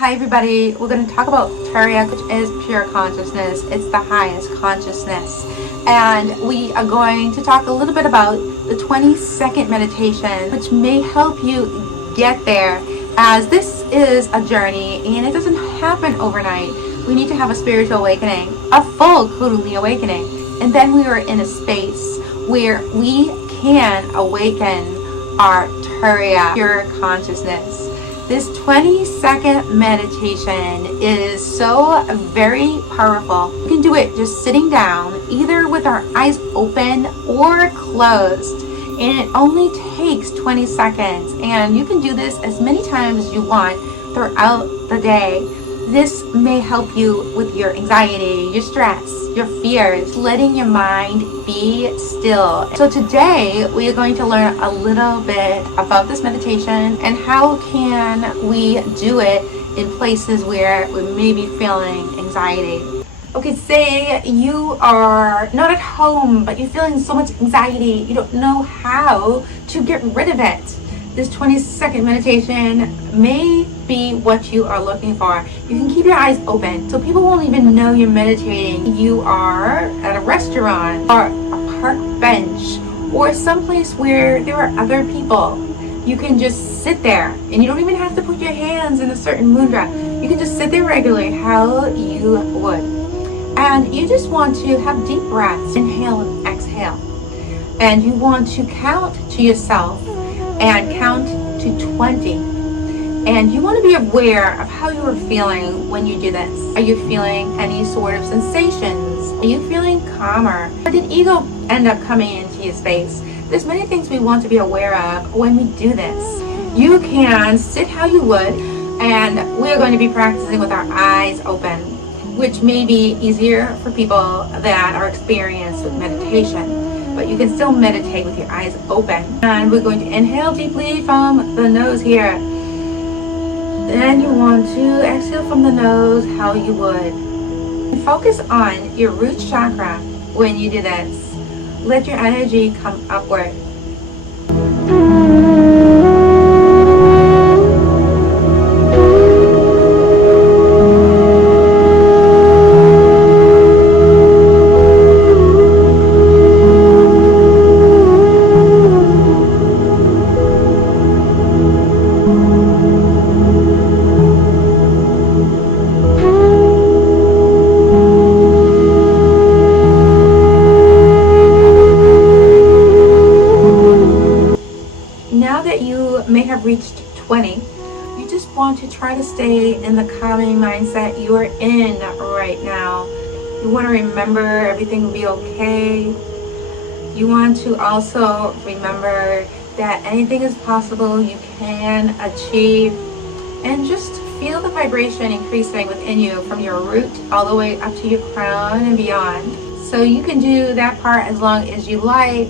Hi everybody, we're going to talk about Turiya, which is pure consciousness. It's the highest consciousness. And we are going to talk a little bit about the 20-second meditation, which may help you get there, as this is a journey and it doesn't happen overnight. We need to have a spiritual awakening, a full Kundalini awakening. And then we are in a space where we can awaken our Turiya, pure consciousness. This 20-second meditation is so very powerful. You can do it just sitting down, either with our eyes open or closed. And it only takes 20 seconds. And you can do this as many times as you want throughout the day. This may help you with your anxiety, your stress, your fears, letting your mind be still. So today we are going to learn a little bit about this meditation and how can we do it in places where we may be feeling anxiety. Okay, say you are not at home, but you're feeling so much anxiety, you don't know how to get rid of it. This 20-second meditation may be what you are looking for. You can keep your eyes open so people won't even know you're meditating. You are at a restaurant or a park bench or someplace where there are other people. You can just sit there and you don't even have to put your hands in a certain mudra. You can just sit there regularly how you would. And you just want to have deep breaths, inhale and exhale. And you want to count to yourself and count to 20. And you want to be aware of how you are feeling when you do this. Are you feeling any sort of sensations? Are you feeling calmer? Or did ego end up coming into your space? There's many things we want to be aware of when we do this. You can sit how you would, and we're going to be practicing with our eyes open, which may be easier for people that are experienced with meditation. But you can still meditate with your eyes open. And we're going to inhale deeply from the nose here. Then you want to exhale from the nose how you would. And focus on your root chakra when you do this. Let your energy come upward. Now that you may have reached 20, you just want to try to stay in the calming mindset you are in right now. You want to remember everything will be okay. You want to also remember that anything is possible, you can achieve, and just feel the vibration increasing within you from your root all the way up to your crown and beyond. So you can do that part as long as you like.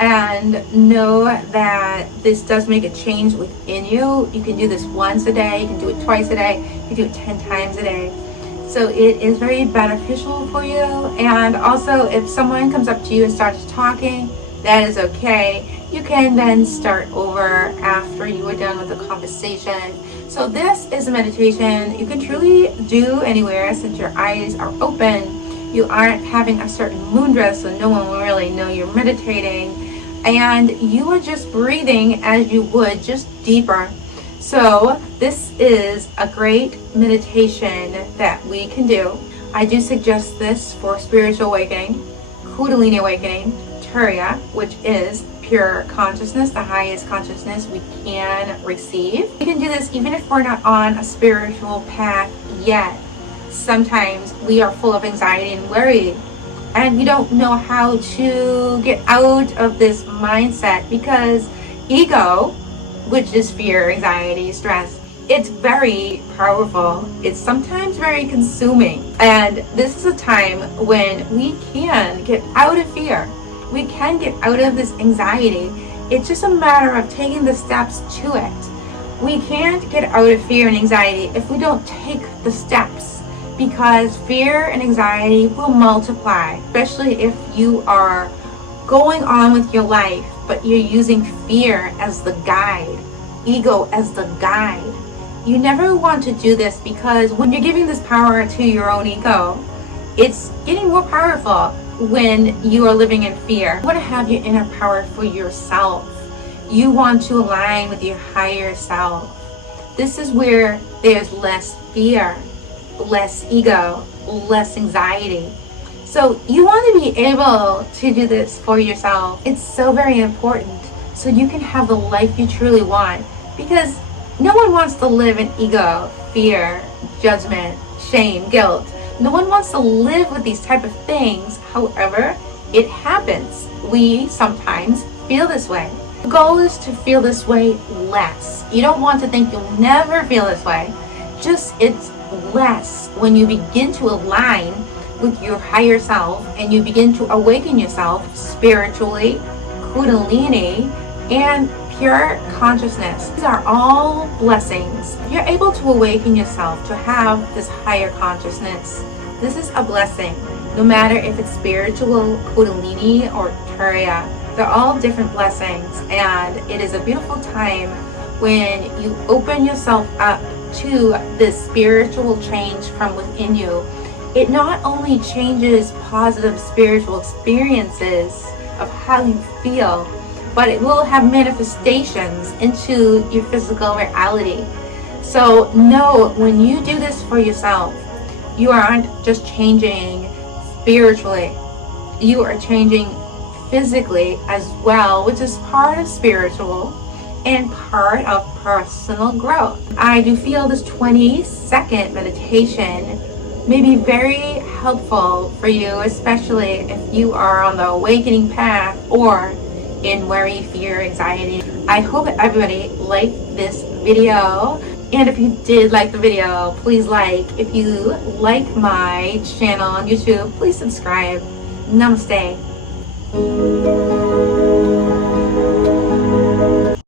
And know that this does make a change within you. You can do this once a day, you can do it twice a day, you can do it 10 times a day. So it is very beneficial for you. And also, if someone comes up to you and starts talking, that is okay. You can then start over after you are done with the conversation. So this is a meditation you can truly do anywhere since your eyes are open. You aren't having a certain mudra, so no one will really know you're meditating. And you are just breathing as you would, just deeper. So this is a great meditation that we can do. I do suggest this for spiritual awakening, Kundalini awakening, Turiya, which is pure consciousness, the highest consciousness we can receive. We can do this even if we're not on a spiritual path yet. Sometimes we are full of anxiety and worry, and we don't know how to get out of this mindset because ego, which is fear, anxiety, stress, it's very powerful. It's sometimes very consuming. And this is a time when we can get out of fear. We can get out of this anxiety. It's just a matter of taking the steps to it. We can't get out of fear and anxiety if we don't take the steps, because fear and anxiety will multiply, especially if you are going on with your life, but you're using fear as the guide, ego as the guide. you never want to do this, because when you're giving this power to your own ego, it's getting more powerful when you are living in fear. You want to have your inner power for yourself. You want to align with your higher self. This is where there's less fear, less ego, less anxiety. So you want to be able to do this for yourself. It's so very important, so you can have the life you truly want, because no one wants to live in ego, fear, judgment, shame, guilt. No one wants to live with these type of things. However, it happens. We sometimes feel this way. The goal is to feel this way less. You don't want to think you'll never feel this way. Just it's less when you begin to align with your higher self and you begin to awaken yourself spiritually, Kundalini, and pure consciousness. These are all blessings. You're able to awaken yourself to have this higher consciousness. This is a blessing. No matter if it's spiritual, Kundalini, or Turiya, they're all different blessings, and it is a beautiful time when you open yourself up to this spiritual change from within you. It not only changes positive spiritual experiences of how you feel, but it will have manifestations into your physical reality. So know, when you do this for yourself, you aren't just changing spiritually, you are changing physically as well, which is part of spiritual and part of personal growth. I do feel this 20-second meditation may be very helpful for you, especially if you are on the awakening path or in worry, fear, anxiety. I hope everybody liked this video, and if you did like the video, please like. If you like my channel on YouTube, please subscribe. Namaste.